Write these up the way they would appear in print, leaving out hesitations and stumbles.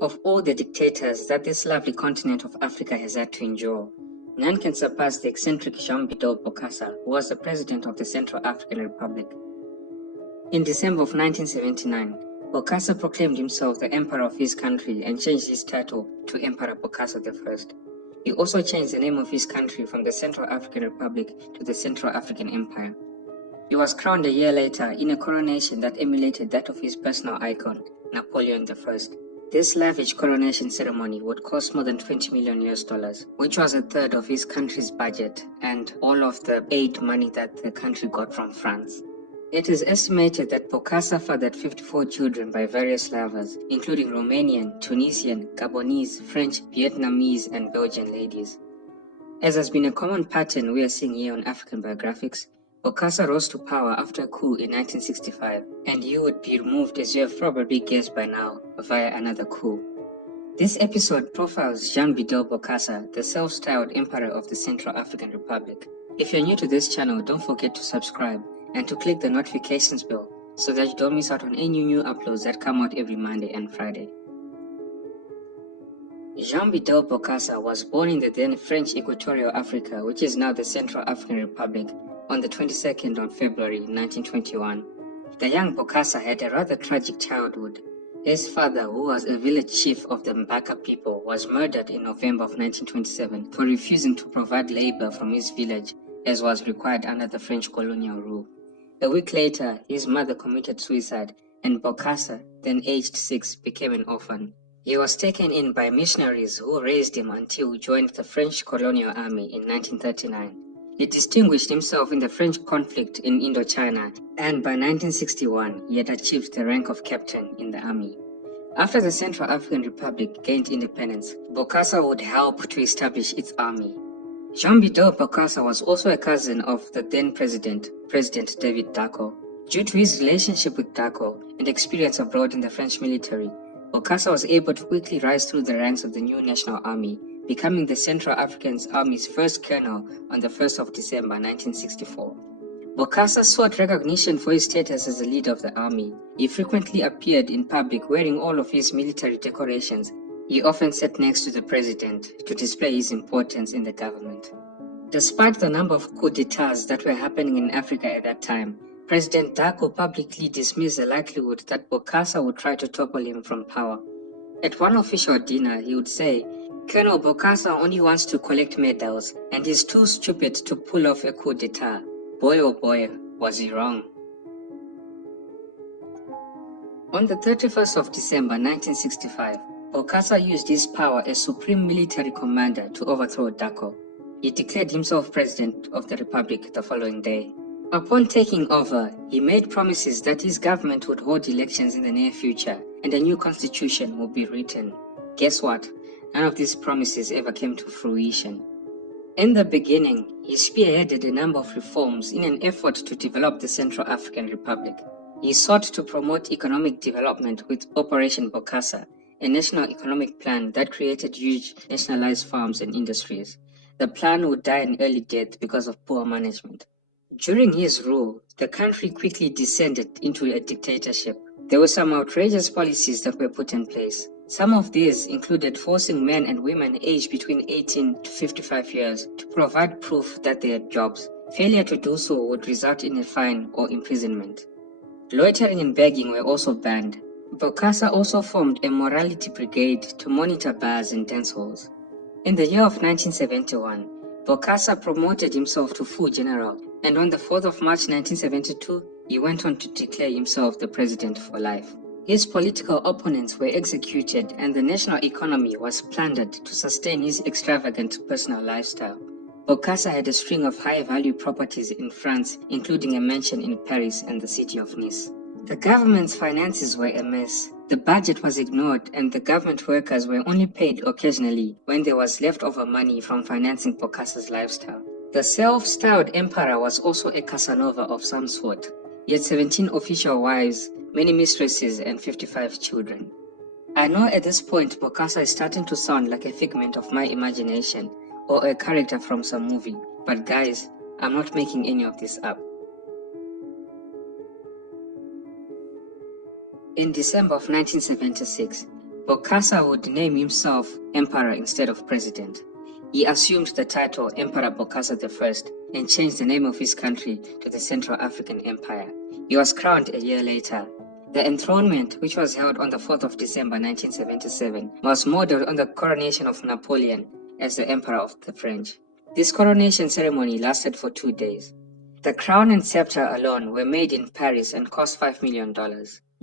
Of all the dictators that this lovely continent of Africa has had to endure, none can surpass the eccentric Bédel Bokassa, who was the president of the Central African Republic. In December of 1979, Bokassa proclaimed himself the emperor of his country and changed his title to Emperor Bokassa I. He also changed the name of his country from the Central African Republic to the Central African Empire. He was crowned a year later in a coronation that emulated that of his personal icon, Napoleon I. This lavish coronation ceremony would cost more than $20 million, which was a third of his country's budget and all of the aid money that the country got from France. It is estimated that Bokassa fathered 54 children by various lovers, including Romanian, Tunisian, Gabonese, French, Vietnamese, and Belgian ladies. As has been a common pattern we are seeing here on African biographics, Bokassa rose to power after a coup in 1965, and he would be removed, as you have probably guessed by now, via another coup. This episode profiles Bédel Bokassa, the self-styled emperor of the Central African Republic. If you're new to this channel, don't forget to subscribe and to click the notifications bell so that you don't miss out on any new uploads that come out every Monday and Friday. Bédel Bokassa was born in the then French Equatorial Africa, which is now the Central African Republic, on the 22nd of February 1921. The young Bokassa had a rather tragic childhood. His father, who was a village chief of the Mbaka people, was murdered in November of 1927 for refusing to provide labor from his village, as was required under the French colonial rule. A week later, his mother committed suicide, and Bokassa, then aged 6, became an orphan. He was taken in by missionaries who raised him until he joined the French colonial army in 1939. He distinguished himself in the French conflict in Indochina, and by 1961, he had achieved the rank of captain in the army. After the Central African Republic gained independence, Bokassa would help to establish its army. Bédel Bokassa was also a cousin of the then President David Dacko. Due to his relationship with Dacko and experience abroad in the French military, Bokassa was able to quickly rise through the ranks of the new National Army, becoming the Central African Army's first colonel on the 1st of December 1964. Bokassa sought recognition for his status as the leader of the army. He frequently appeared in public wearing all of his military decorations. He often sat next to the president to display his importance in the government. Despite the number of coups d'etats that were happening in Africa at that time, President Dacko publicly dismissed the likelihood that Bokassa would try to topple him from power. At one official dinner, he would say, "Colonel Bokassa only wants to collect medals, and he's too stupid to pull off a coup d'etat." Boy oh boy, was he wrong. On the 31st of December 1965, Bokassa used his power as supreme military commander to overthrow Dacko. He declared himself president of the republic the following day. Upon taking over, he made promises that his government would hold elections in the near future and a new constitution would be written. Guess what? None of these promises ever came to fruition. In the beginning, he spearheaded a number of reforms in an effort to develop the Central African Republic. He sought to promote economic development with Operation Bokassa, a national economic plan that created huge nationalized farms and industries. The plan would die an early death because of poor management. During his rule, the country quickly descended into a dictatorship. There were some outrageous policies that were put in place. Some of these included forcing men and women aged between 18 to 55 years to provide proof that they had jobs. Failure to do so would result in a fine or imprisonment. Loitering and begging were also banned. Bokassa also formed a morality brigade to monitor bars and dance halls. In the year of 1971, Bokassa promoted himself to full general, and on the 4th of March 1972, he went on to declare himself the president for life. His political opponents were executed, and the national economy was plundered to sustain his extravagant personal lifestyle. Bokassa had a string of high-value properties in France, including a mansion in Paris and the city of Nice. The government's finances were a mess. The budget was ignored, and the government workers were only paid occasionally when there was leftover money from financing Bokassa's lifestyle. The self-styled emperor was also a Casanova of some sort. He had 17 official wives, many mistresses, and 55 children. I know at this point Bokassa is starting to sound like a figment of my imagination or a character from some movie, but guys, I'm not making any of this up. In December of 1976, Bokassa would name himself emperor instead of president. He assumed the title Emperor Bokassa I and changed the name of his country to the Central African Empire. He was crowned a year later. The enthronement, which was held on the 4th of December 1977, was modeled on the coronation of Napoleon as the Emperor of the French. This coronation ceremony lasted for 2 days. The crown and scepter alone were made in Paris and cost $5 million.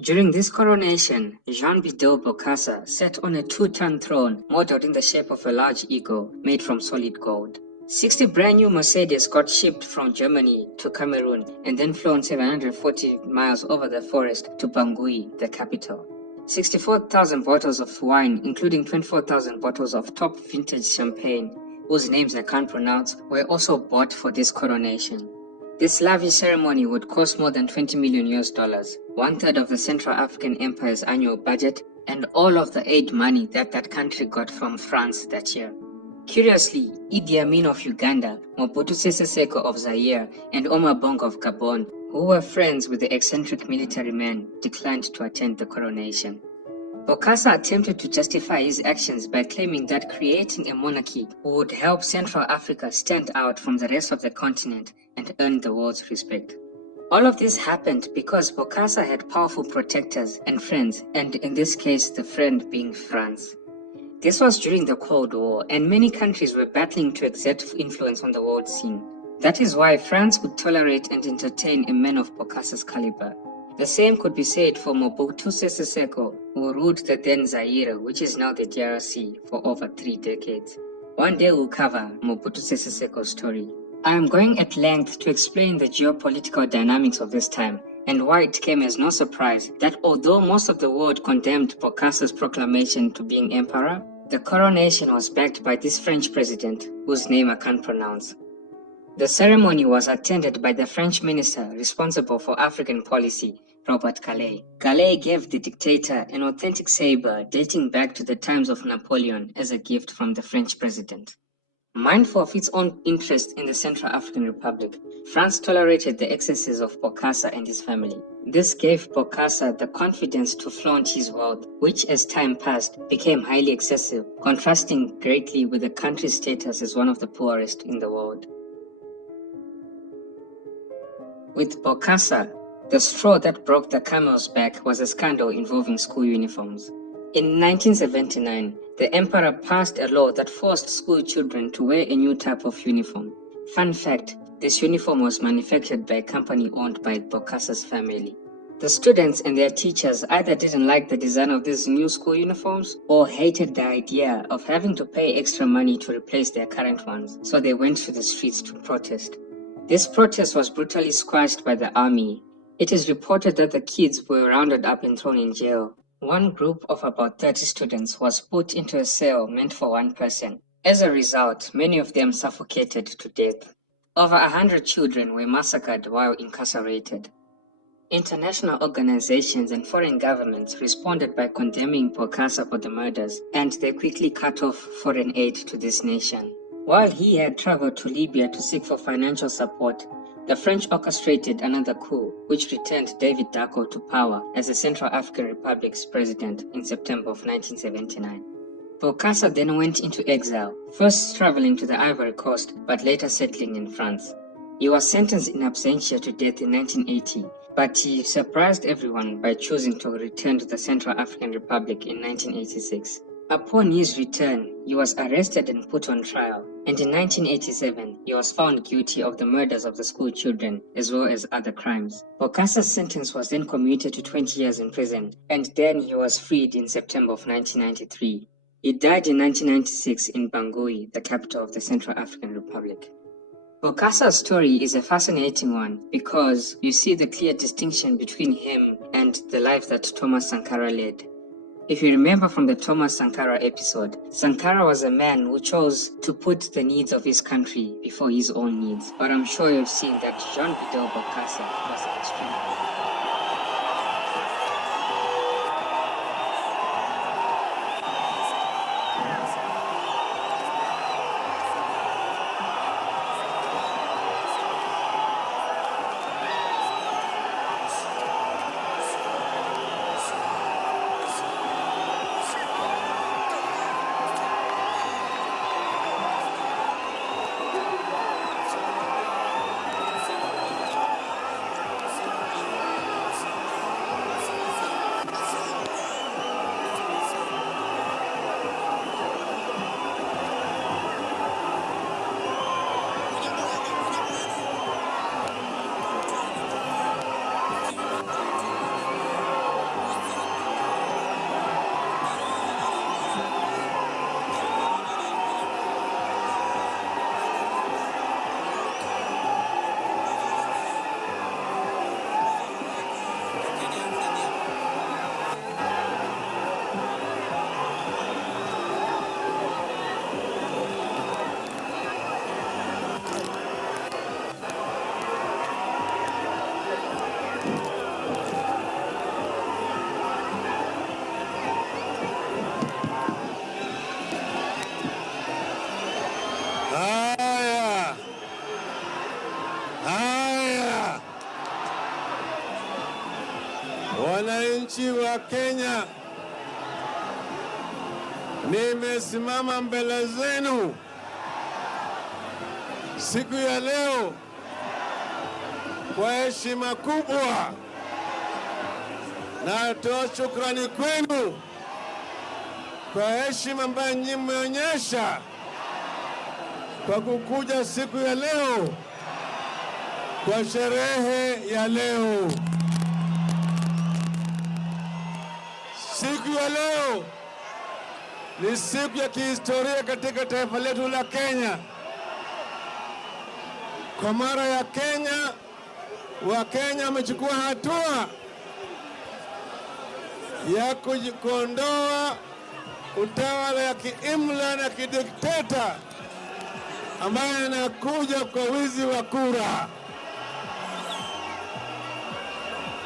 During this coronation, Bédel Bokassa sat on a 2-ton throne modeled in the shape of a large eagle made from solid gold. 60 brand new Mercedes got shipped from Germany to Cameroon and then flown 740 miles over the forest to Bangui, the capital. 64,000 bottles of wine, including 24,000 bottles of top vintage champagne, whose names I can't pronounce, were also bought for this coronation. This lavish ceremony would cost more than $20 million, 1/3 of the Central African Empire's annual budget, and all of the aid money that country got from France that year. Curiously, Idi Amin of Uganda, Mobutu Sese Seko of Zaire, and Omar Bongo of Gabon, who were friends with the eccentric military man, declined to attend the coronation. Bokassa attempted to justify his actions by claiming that creating a monarchy would help Central Africa stand out from the rest of the continent and earn the world's respect. All of this happened because Bokassa had powerful protectors and friends, and in this case, the friend being France. This was during the Cold War, and many countries were battling to exert influence on the world scene. That is why France would tolerate and entertain a man of Bokassa's caliber. The same could be said for Mobutu Sese Seko, who ruled the then Zaire, which is now the DRC, for over 3 decades. One day we'll cover Mobutu Sese Seko's story. I am going at length to explain the geopolitical dynamics of this time, and why it came as no surprise that although most of the world condemned Bokassa's proclamation to being emperor, the coronation was backed by this French president, whose name I can't pronounce. The ceremony was attended by the French minister responsible for African policy, Robert Calais. Calais gave the dictator an authentic saber dating back to the times of Napoleon as a gift from the French president. Mindful of its own interest in the Central African Republic, France tolerated the excesses of Bokassa and his family. This gave Bokassa the confidence to flaunt his wealth, which as time passed became highly excessive, contrasting greatly with the country's status as one of the poorest in the world. With Bokassa, the straw that broke the camel's back was a scandal involving school uniforms. In 1979, the emperor passed a law that forced school children to wear a new type of uniform. Fun fact, this uniform was manufactured by a company owned by Bokassa's family. The students and their teachers either didn't like the design of these new school uniforms or hated the idea of having to pay extra money to replace their current ones, so they went to the streets to protest. This protest was brutally squashed by the army. It is reported that the kids were rounded up and thrown in jail. One group of about 30 students was put into a cell meant for one person. As a result, many of them suffocated to death. Over 100 children were massacred while incarcerated. International organizations and foreign governments responded by condemning Bokassa for the murders, and they quickly cut off foreign aid to this nation. While he had traveled to Libya to seek for financial support, the French orchestrated another coup, which returned David Dacko to power as the Central African Republic's president in September of 1979. Bokassa then went into exile, first traveling to the Ivory Coast, but later settling in France. He was sentenced in absentia to death in 1980, but he surprised everyone by choosing to return to the Central African Republic in 1986. Upon his return, he was arrested and put on trial, and in 1987, he was found guilty of the murders of the school children as well as other crimes. Bokassa's sentence was then commuted to 20 years in prison, and then he was freed in September of 1993. He died in 1996 in Bangui, the capital of the Central African Republic. Bokassa's story is a fascinating one because you see the clear distinction between him and the life that Thomas Sankara led. If you remember from the Thomas Sankara episode, Sankara was a man who chose to put the needs of his country before his own needs. But I'm sure you've seen that Bédel Bokassa was an extreme. wananchi wa Kenya, nimesimama mbele zenu siku ya leo kwa heshima kubwa, na natoa shukrani kwenu kwa heshima ambayo nyinyi mmeonyesha kwa kukuja siku ya leo kwa sherehe ya leo. Siku ya leo ni siku ya kihistoria katika taifa letu la Kenya. Kwa mara ya Kenya, Wakenya wamechukua hatua ya kuondoa utawala ya kiimla na kidikteta ambaye anakuja kwa wizi wa kura.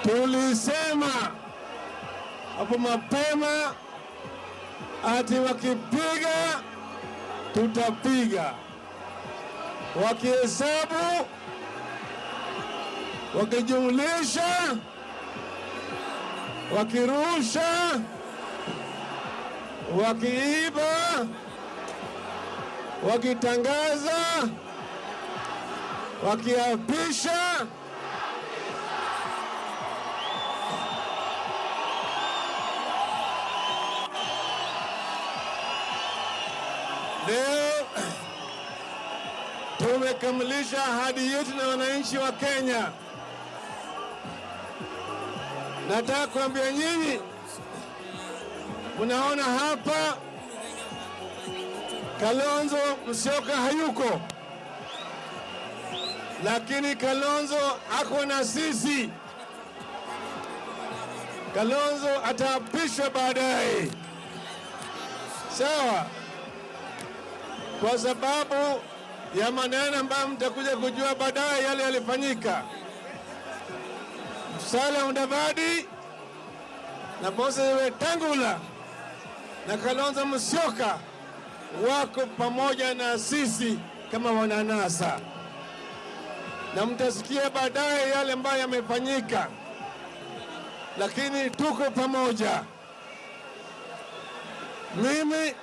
Tulisema hapo mapema ati wakipiga tutapiga, wakihesabu, wakijumlisha, wakirusha, wakiiba, wakitangaza, wakiapisha, leo tumekamilisha ahadi yetu na wananchi wa Kenya. Nataka kuambia nyinyi, unaona hapa Kalonzo Musyoka hayuko, lakini Kalonzo ako na sisi. Kalonzo ataapishwa baadaye, sawa? Kwa sababu ya maneno ambayo mtakuja kujua baadaye yale yalifanyika. Musalia Mudavadi na Moses Wetangula na Kalonzo Musyoka wako pamoja na sisi kama wananasa, na mtasikia baadaye yale ambayo yamefanyika, lakini tuko pamoja. Mimi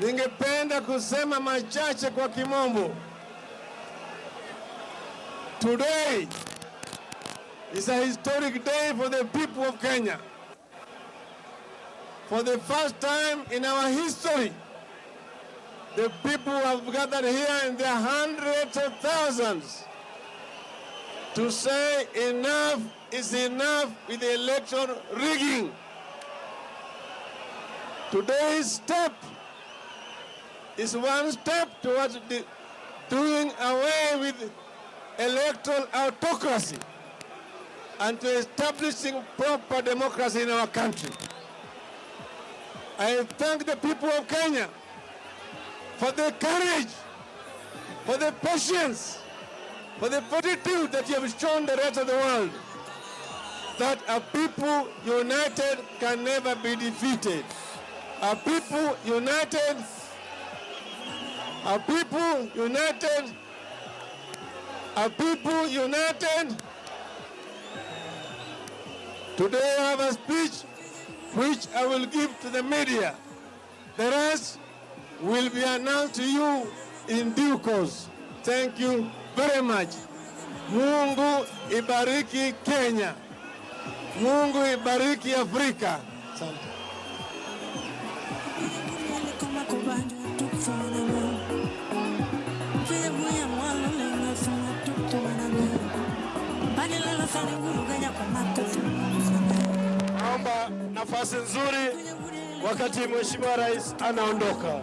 ningependa kusema machache kwa kimombo. Today is a historic day for the people of Kenya. For the first time in our history, the people have gathered here in their hundreds of thousands to say enough is enough with the election rigging. Today's step is one step towards doing away with electoral autocracy and to establishing proper democracy in our country. I thank the people of Kenya for the courage, for the patience, for the fortitude that you have shown the rest of the world, that a people united can never be defeated. A people united, a people united, a people united. Today I have a speech which I will give to the media. The rest will be announced to you in due course. Thank you very much. Mungu ibariki Kenya. Mungu ibariki Afrika. Asante. Naomba nafasi nzuri wakati Mheshimiwa Rais anaondoka.